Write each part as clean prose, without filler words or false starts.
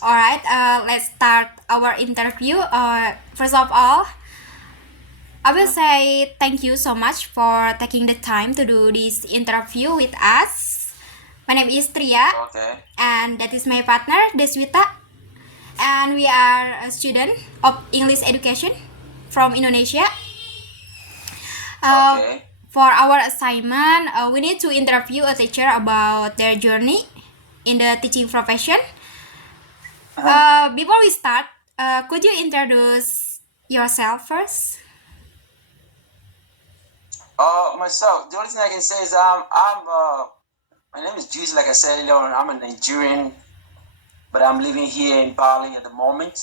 All right, let's start our interview. First of all, I will Mhm. say thank you so much for taking the time to do this interview with us. My name is Tria, Okay. and that is my partner, Deswita, and we are a student of English education from Indonesia. Uh, Okay. for our assignment, we need to interview a teacher about their journey in the teaching profession. Mhm. Before we start, could you introduce yourself first? Myself, the only thing I can say is my name is Juice. Like I said earlier, on, I'm a Nigerian, but I'm living here in Bali at the moment.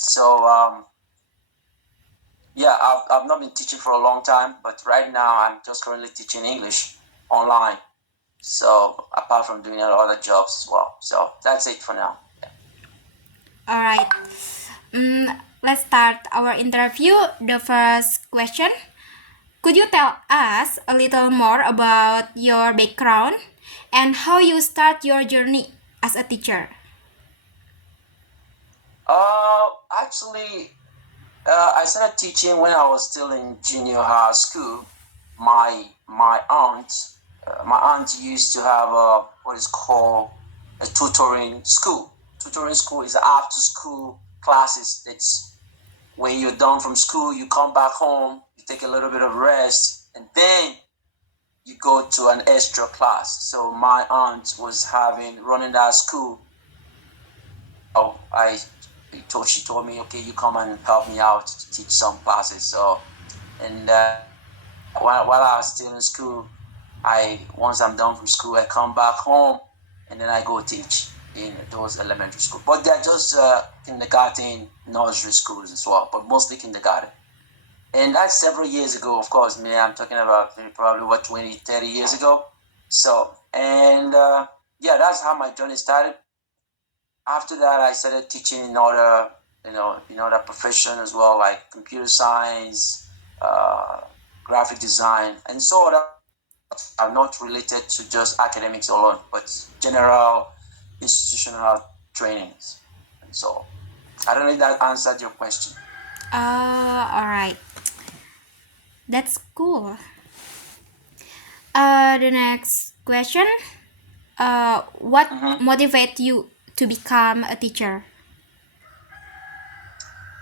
Yeah, I've not been teaching for a long time, but right now I'm just currently teaching English online. So apart from doing a lot of other jobs as well. So that's it for now. All right. Let's start our interview. The first question: could you tell us a little more about your background and how you start your journey as a teacher? Actually, I started teaching when I was still in junior high school. My aunt used to have what is called a tutoring school. Tutoring school is after school classes. It's when you're done from school, you come back home, you take a little bit of rest, and then you go to an extra class. So my aunt was having running that school. Oh, she told me, okay, you come and help me out to teach some classes. So and while I was still in school, I once I'm done from school, I come back home and then I go teach in those elementary schools. But they're just kindergarten, nursery schools as well, but mostly kindergarten. And that's several years ago, of course. Man, I'm talking about probably what 20, 30 years ago. So, and yeah, that's how my journey started. After that, I started teaching in other, in other profession as well, like computer science, uh, graphic design, and so on are not related to just academics alone, but general institutional trainings. And so I don't know if that answered your question. All right. That's cool. The next question: what Mm-hmm. motivates you to become a teacher?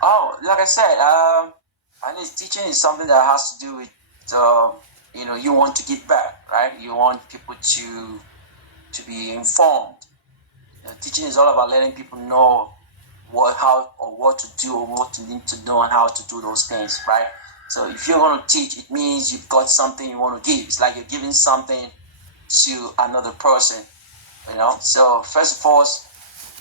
Oh, like I said, I think teaching is something that has to do with, uh, you want to give back, right? You want people to be informed. Teaching is all about letting people know how or what to do or what to need to know and how to do those things, right? So if you're going to teach, it means you've got something you want to give. It's like you're giving something to another person, So first of all,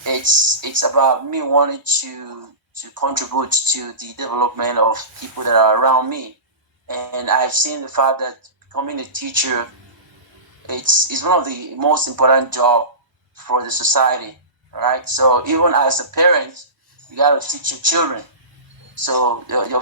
it's about me wanting to contribute to the development of people that are around me, and I've seen the fact that becoming a teacher it's one of the most important job for the society, right? So even as a parent, you got to teach your children. So your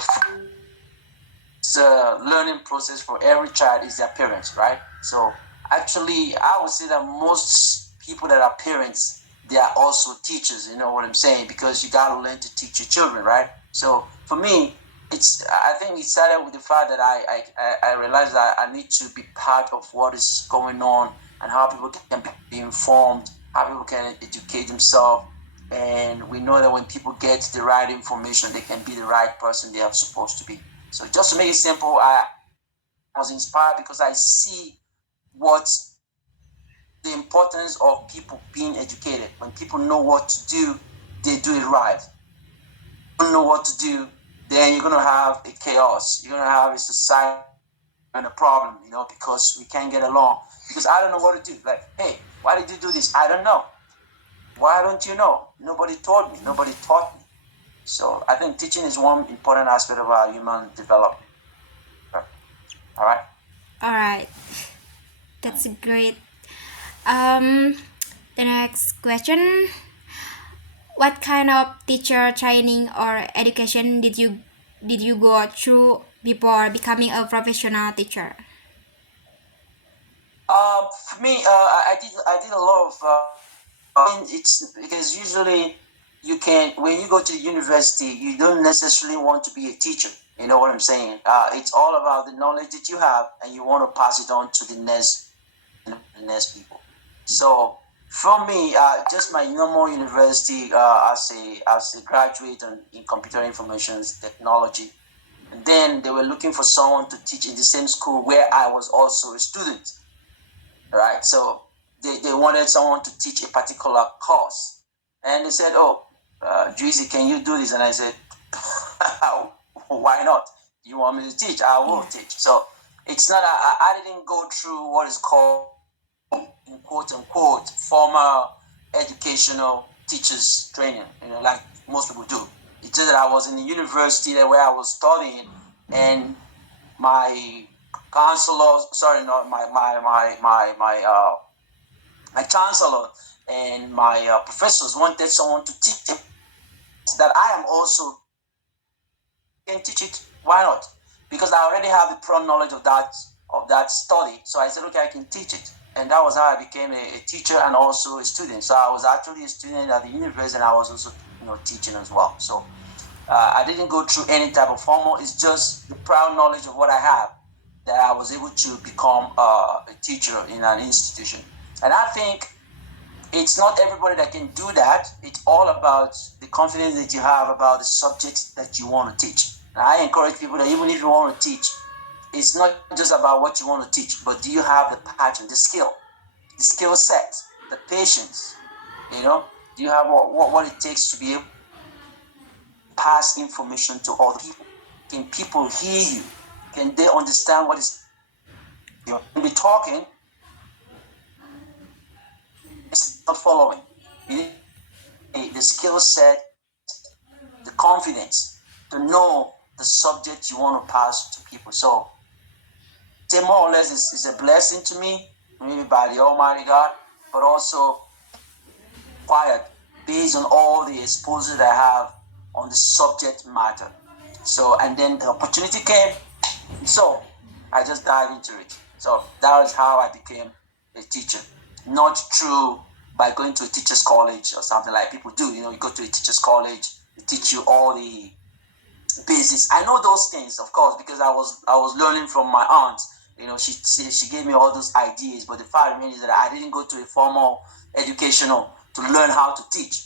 learning process for every child is their parents, right? So actually, I would say that most people that are parents, they are also teachers. You know what I'm saying? Because you got to learn to teach your children, right? So for me, I think it started with the fact that I realized that I need to be part of what is going on and how people can be informed, how people can educate themselves. And we know that when people get the right information, they can be the right person they are supposed to be. So just to make it simple, I was inspired because I see what the importance of people being educated. When people know what to do, they do it right. Don't know what to do, then you're gonna have a chaos. You're gonna have a society and a problem, because we can't get along. Because I don't know what to do. Like, hey, why did you do this? I don't know. Why don't you know? Nobody told me. Nobody taught me. So I think teaching is one important aspect of our human development. All right. All right, that's great. Um, the next question: what kind of teacher training or education did you go through before becoming a professional teacher? For me, I did a lot of. It's because usually you can, when you go to the university, you don't necessarily want to be a teacher. You know what I'm saying? It's all about the knowledge that you have, and you want to pass it on to the next people. So for me, just my normal university as a graduate in computer information technology. And then they were looking for someone to teach in the same school where I was also a student. Right? So they wanted someone to teach a particular course. And they said, "Oh, Juicy, can you do this?" And I said, "Why not? You want me to teach? I will teach." So it's not, I didn't go through what is called, in quote unquote, formal educational teachers training, like most people do. It's just that I was in the university where I was studying, and my my chancellor and my professors wanted someone to teach them that I am also can teach it. Why not? Because I already have the prior knowledge of that study. So I said, okay, I can teach it. And that was how I became a teacher and also a student. So I was actually a student at the university, and I was also teaching as well. So I didn't go through any type of formal. It's just the prior knowledge of what I have that I was able to become a teacher in an institution. And I think it's not everybody that can do that. It's all about the confidence that you have about the subject that you want to teach. And I encourage people that even if you want to teach, it's not just about what you want to teach, but do you have the passion, the skill set, the patience? Do you have what it takes to be able to pass information to other people? Can people hear you? Can they understand what is you're be talking? It's not following. You need the skill set, the confidence to know the subject you want to pass to people. So, say more or less, is a blessing to me, maybe by the Almighty God, but also acquired based on all the exposure that I have on the subject matter. So, and then the opportunity came, so I just dived into it. So that is how I became a teacher. Not true by going to a teacher's college or something like people do. You go to a teacher's college, they teach you all the basics. I know those things, of course, because I was learning from my aunt. She gave me all those ideas, but the fact remains that I didn't go to a formal educational to learn how to teach.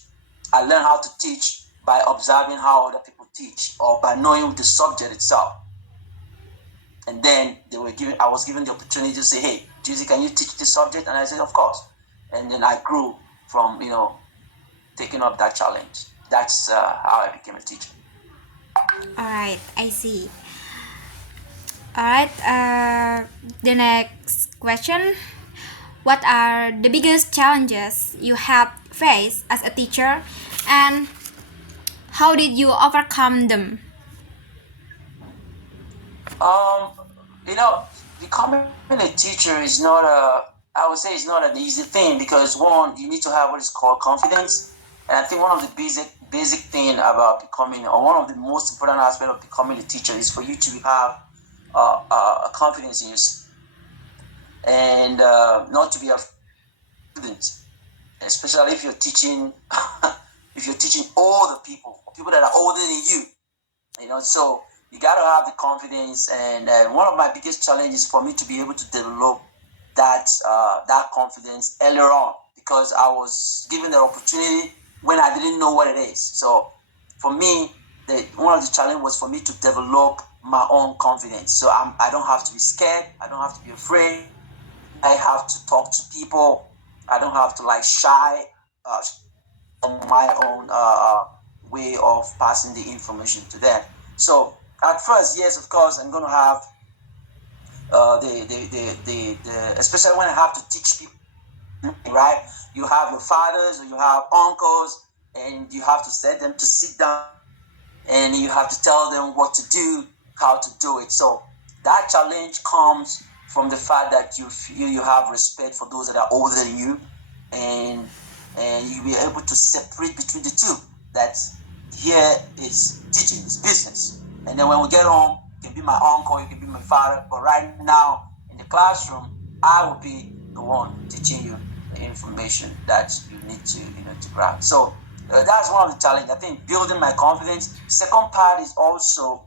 I learned how to teach by observing how other people teach, or by knowing the subject itself. And then I was given the opportunity to say, "Hey, Juicy, can you teach this subject?" And I said, "Of course." And then I grew from taking up that challenge. That's how I became a teacher. All right, I see. All right. The next question: what are the biggest challenges you have faced as a teacher, and how did you overcome them? Becoming a teacher is not I would say it's not an easy thing, because one, you need to have what is called confidence. And I think one of the basic thing about becoming, or one of the most important aspects of becoming a teacher, is for you to have a confidence in yourself, and not to be a student, especially if you're teaching older people that are older than you. So you got to have the confidence. And one of my biggest challenges for me to be able to develop that confidence earlier on, because I was given the opportunity when I didn't know what it is. So for me, one of the challenges was for me to develop my own confidence. So I don't have to be scared. I don't have to be afraid. I have to talk to people. I don't have to shy on my own way of passing the information to them. So at first, yes, of course, I'm going to have especially when I have to teach people, right? You have your fathers or you have uncles, and you have to set them to sit down, and you have to tell them what to do, how to do it. So that challenge comes from the fact that you feel you have respect for those that are older than you, and you'll be able to separate between the two. That here is teaching, it's business. And then when we get home, you can be my uncle, you can be my father, but right now in the classroom, I will be the one teaching you the information that you need to grab. So That's one of the challenges. I think building my confidence. Second part is also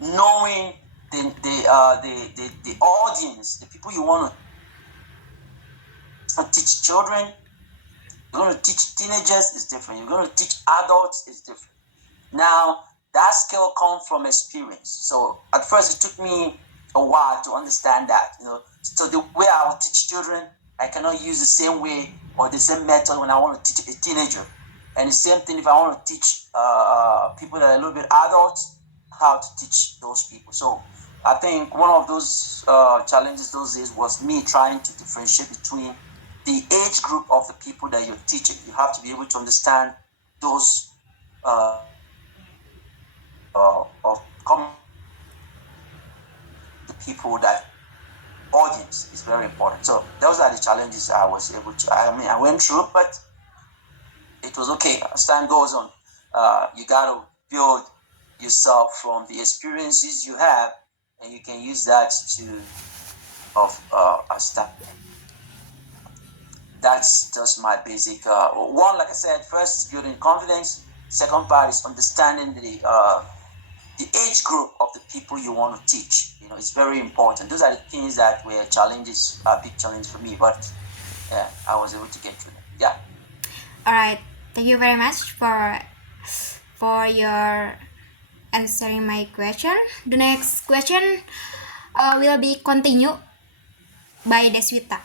knowing the audience, the people you want to teach children. You're going to teach teenagers, it's different. You're going to teach adults, it's different. Now, that skill comes from experience. So at first, it took me a while to understand that. So the way I will teach children, I cannot use the same way or the same method when I want to teach a teenager. And the same thing if I want to teach people that are a little bit adults, how to teach those people. So I think one of those challenges those days was me trying to differentiate between the age group of the people that you're teaching. You have to be able to understand those of the people that audience is very important. So those are the challenges I was able to. I went through, but it was okay. As time goes on, you gotta build yourself from the experiences you have, and you can use that to as that. That's just my basic one. Like I said, first is building confidence. Second part is understanding the age group of the people you want to teach. It's very important. Those are the things that were challenges, a big challenge for me. But yeah, I was able to get through them. Yeah. All right. Thank you very much for your answering my question. The next question will be continue by Deswita.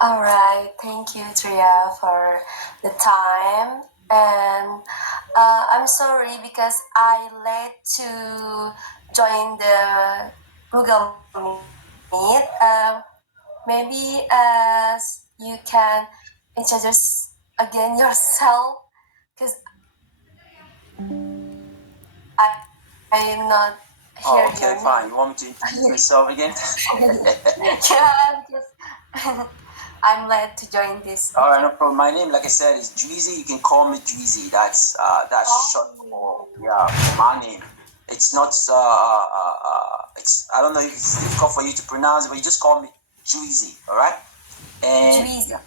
All right, thank you, Tria, for the time. And I'm sorry because I late to join the Google Meet. Maybe as you can introduce again yourself because I'm not here. Oh, okay, fine. You want me to introduce myself again? Yeah, because I'm glad to join this. All right, no problem. My name, like I said, is Dweezy. You can call me Dweezy. That's short for my name. It's not it's I don't know if it's difficult for you to pronounce it, but you just call me Dweezy. All right. And Dweezy.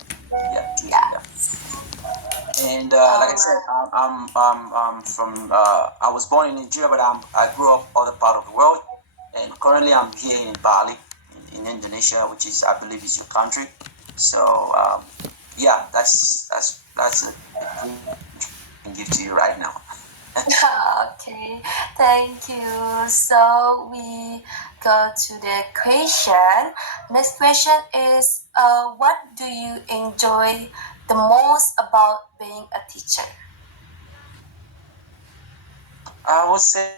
Yeah. And like I said, I'm from I was born in Nigeria, but I grew up other part of the world, and currently I'm here in Bali, in Indonesia, which is I believe is your country. So yeah, that's a thing I can give to you right now. Okay, thank you. So we go to the question. Next question is, what do you enjoy the most about being a teacher? I would say,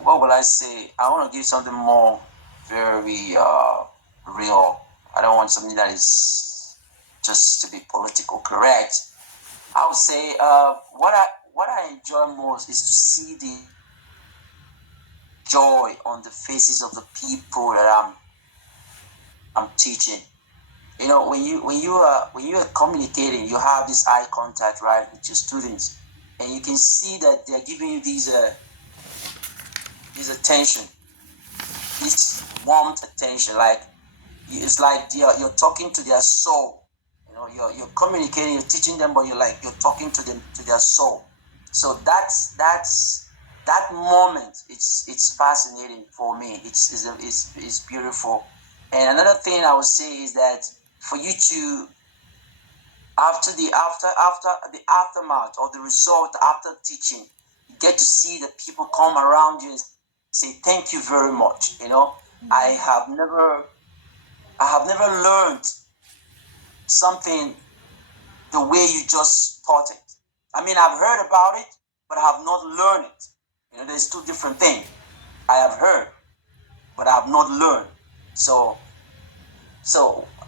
what would I say? I want to give something more very real. I don't want something that is just to be political correct. I would say what I enjoy most is to see the joy on the faces of the people that I'm teaching. When you are communicating, you have this eye contact, right, with your students, and you can see that they're giving you these attention, this warmth attention. Like it's like you're talking to their soul. You're communicating, you're teaching them, but you're talking to them, to their soul. So that's that moment. It's fascinating for me. It's beautiful. And another thing I would say is that for you to after the aftermath or the result after teaching, you get to see the people come around you and say thank you very much. I have never learned something the way you just taught it. I mean, I've heard about it, but I have not learned it. There's two different things. I have heard, but I have not learned. So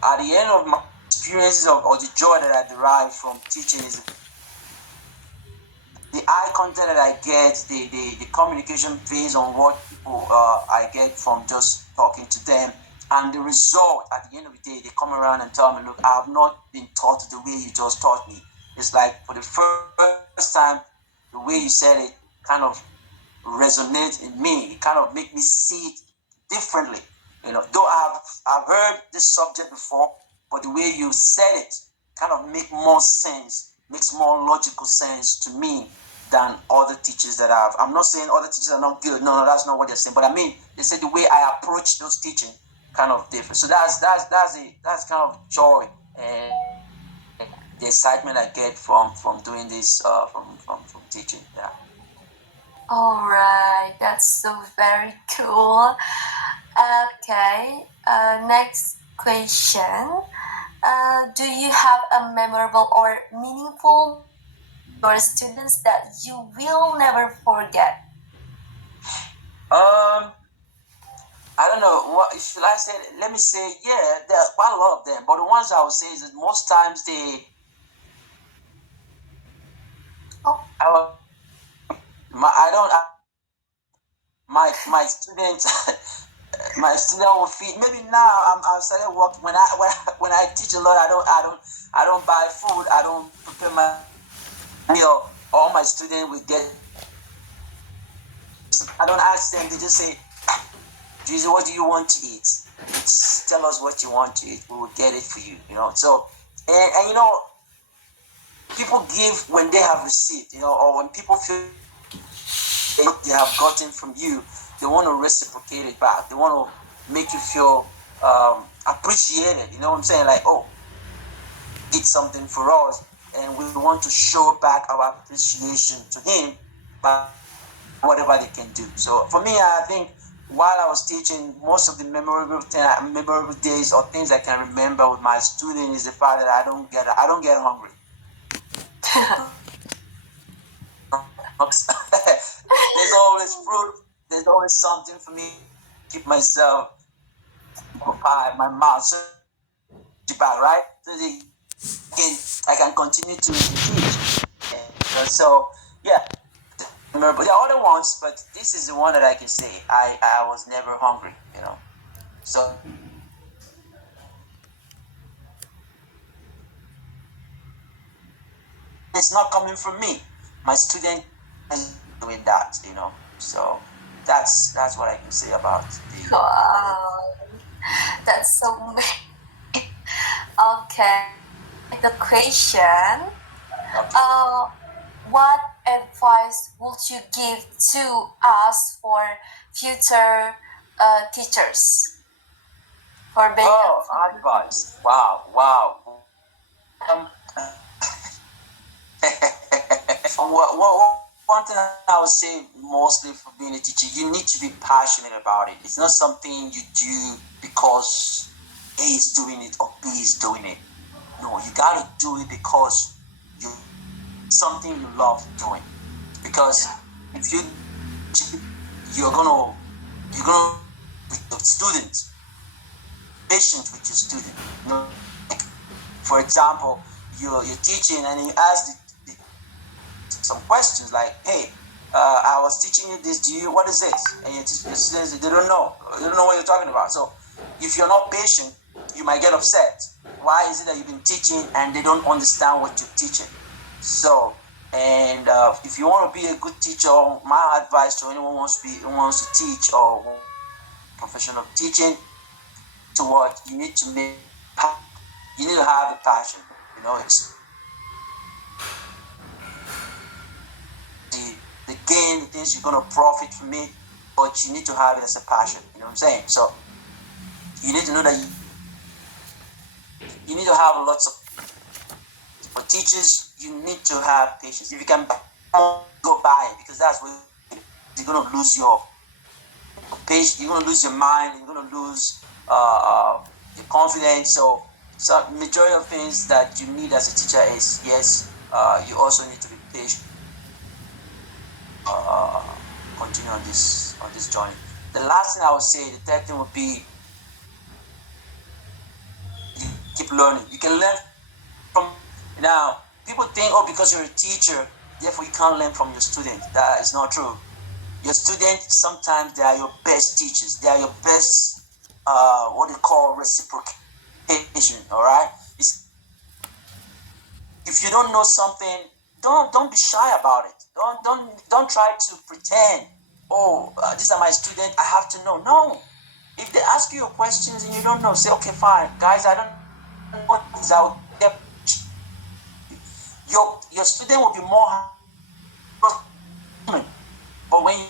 at the end of my experiences or the joy that I derive from teaching is the eye contact that I get, the communication based on what people I get from just talking to them, and the result at the end of the day, they come around and tell me, look, I have not been taught the way you just taught me. It's like for the first time, the way you said it kind of resonates in me. It kind of make me see it differently. Though I've heard this subject before, but the way you said it kind of makes more logical sense to me than other teachers that I'm not saying other teachers are not good. No, that's not what they're saying. But I mean, they said the way I approach those teaching kind of different. So that's kind of joy and the excitement I get from doing this from teaching. Yeah. All right, that's so very cool. Okay, next question. Do you have a memorable or meaningful your students that you will never forget? I don't know what should I say. Let me say, yeah, there are quite a lot of them, but the ones I would say is that most times Oh. I don't. My students, my student will feed. Maybe now I'm started working. When I teach a lot, I don't buy food. I don't prepare my meal. All my students will get. I don't ask them. They just say, "Jesus, what do you want to eat? Tell us what you want to eat. We will get it for you." So and people give when they have received. Or when people feel they have gotten from you, they want to reciprocate it back. They want to make you feel appreciated. You know what I'm saying? Like, oh, did something for us, and we want to show back our appreciation to him by whatever they can do. So for me, I think while I was teaching, most of the memorable days or things I can remember with my student is the fact that I don't get hungry. There's always fruit. There's always something for me to keep myself occupied, my mouth so back, right? So I can continue to teach. So yeah, remember the other ones, but this is the one that I can say I was never hungry. So it's not coming from me. My student is doing that. So that's what I can say about the. Wow, that's so. Okay, the question. What advice would you give to us for future teachers? For being Advice. Wow. One thing I would say mostly for being a teacher, you need to be passionate about it. It's not something you do because A is doing it or B is doing it. No, you gotta do it because something you love doing. Because if you're gonna with your student, patient with your student. Like, for example, you're teaching and you ask some questions like, "Hey, I was teaching you this. What is this?" And your students they don't know what you're talking about. So if you're not patient, you might get upset. Why is it that you've been teaching and they don't understand what you're teaching? So, and if you want to be a good teacher, my advice to anyone who wants to teach or professional teaching, to what you need to have the passion. It's the gain, the things you're gonna profit from it, but you need to have it as a passion. You know what I'm saying? So you need to know that you need to have lots of. For teachers, you need to have patience. If you can go by it, because that's where you're gonna lose your patience. You're gonna lose your mind. You're gonna lose your confidence. So majority of things that you need as a teacher is yes. You also need to be patient. Continue on this journey. The last thing I would say, the third thing would be you keep learning. You can learn from. Now, people think, oh, because you're a teacher, therefore you can't learn from your student. That is not true. Your students, sometimes they are your best teachers. They are your best, what they call reciprocation. All right. If you don't know something, don't be shy about it. Don't try to pretend. Oh, these are my students. I have to know. No, if they ask you questions and you don't know, say, okay, fine, guys, I don't know what is out there. Your student will be more human. But when you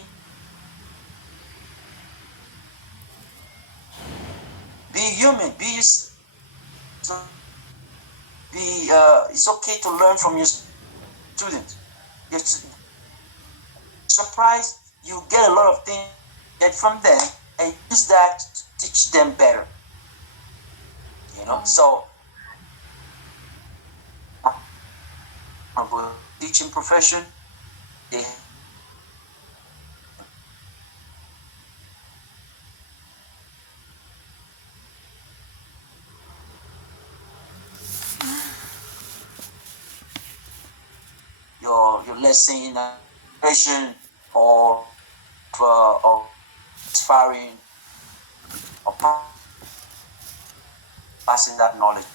be human, it's okay to learn from your students. You're surprised, you get a lot of things get from them and use that to teach them better. So teaching profession, they your lesson patient or inspiring or passing that knowledge,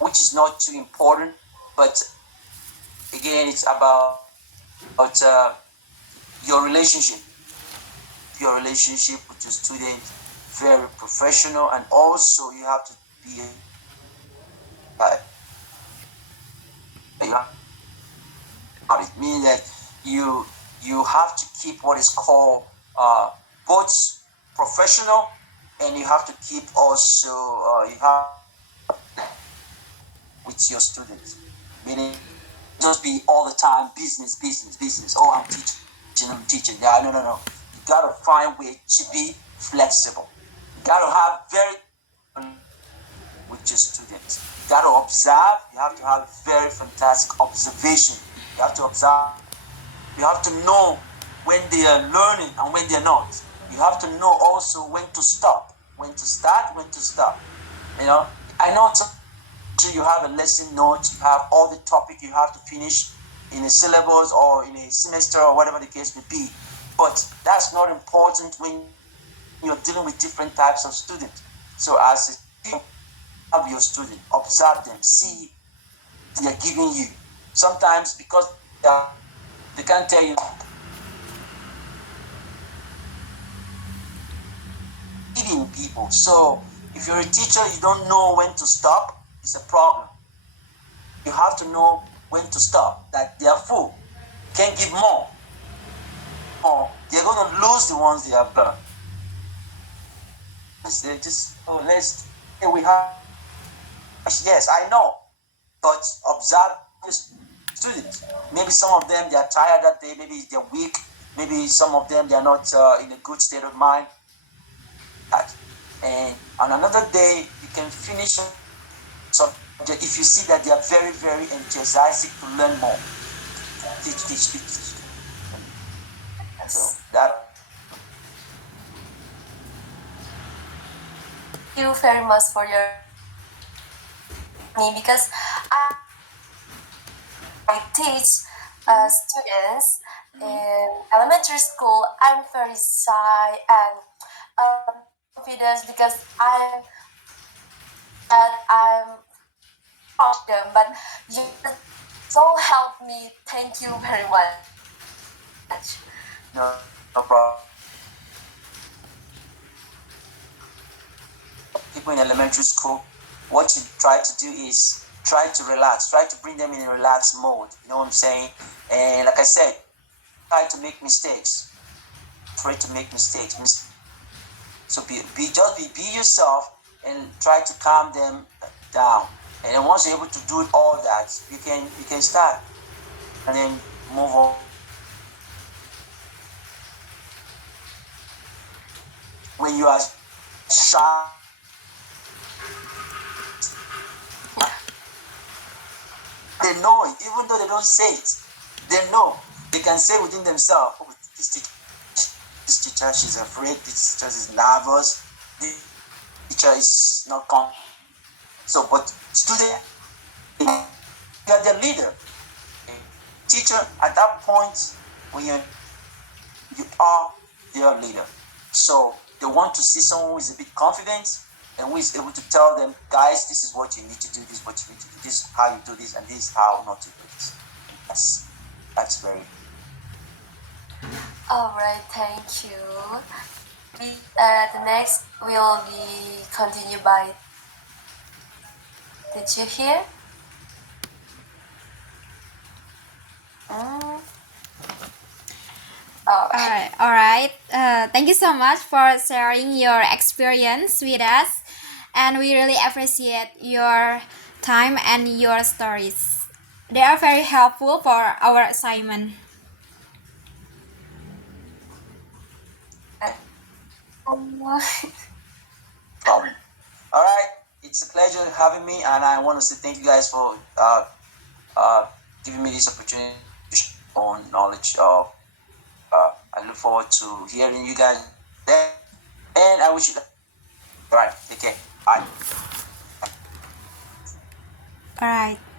which is not too important, but again, it's about your relationship with your student, very professional, and also you have to be meaning that you have to keep what is called both professional, and you have to keep also you have with your students, meaning just be all the time business. Oh, I'm teaching. Yeah, no. You gotta find way to be flexible. You gotta have very with your students. You gotta observe. You have to have very fantastic observation. You have to observe. You have to know when they are learning and when they're not. You have to know also when to stop, when to start, when to stop. I know you have a lesson note, you have all the topic you have to finish in a syllabus or in a semester or whatever the case may be. But that's not important when you're dealing with different types of students. So as a team, have your student, observe them, see they're giving you. Sometimes because they can't tell you feeding people. So if you're a teacher, you don't know when to stop, it's a problem. You have to know when to stop, that they are full. Can't give more. Or they're going to lose the ones they have learned. They just, we have, yes, I know, but observe the students. Maybe some of them, they are tired that day, maybe they're weak, maybe some of them, they are not in a good state of mind. And on another day, you can finish. So if you see that they are very, very enthusiastic to learn more, teach. So that. Thank you very much for your me, because I teach students in elementary school. I'm very shy and confident because I'm them, but you so help me. Thank you very much. No problem. People in elementary school, what you try to do is try to relax, try to bring them in a relaxed mode. You know what I'm saying? And like I said, try to make mistakes. Afraid to make mistakes. So be yourself and try to calm them down. And then once you're able to do all that, you can start and then move on. When you are shy, they know it, even though they don't say it. They know. They can say within themselves, oh, this teacher, she's afraid, this teacher is nervous, this teacher is not confident. So, but student, you are their leader. Teacher, at that point, when you are their leader. So they want to see someone who is a bit confident and who is able to tell them, guys, this is what you need to do, this is what you need to do, this is how you do this, and this is how not to do this. That's very. All right, thank you. The next will be continued by. Did you hear? Mm. Oh. All right. Thank you so much for sharing your experience with us, and we really appreciate your time and your stories. They are very helpful for our assignment. Problem. All right, it's a pleasure having me, and I want to say thank you guys for giving me this opportunity to share my own knowledge. I look forward to hearing you guys there, and I wish you. All right, take care. Bye. All right.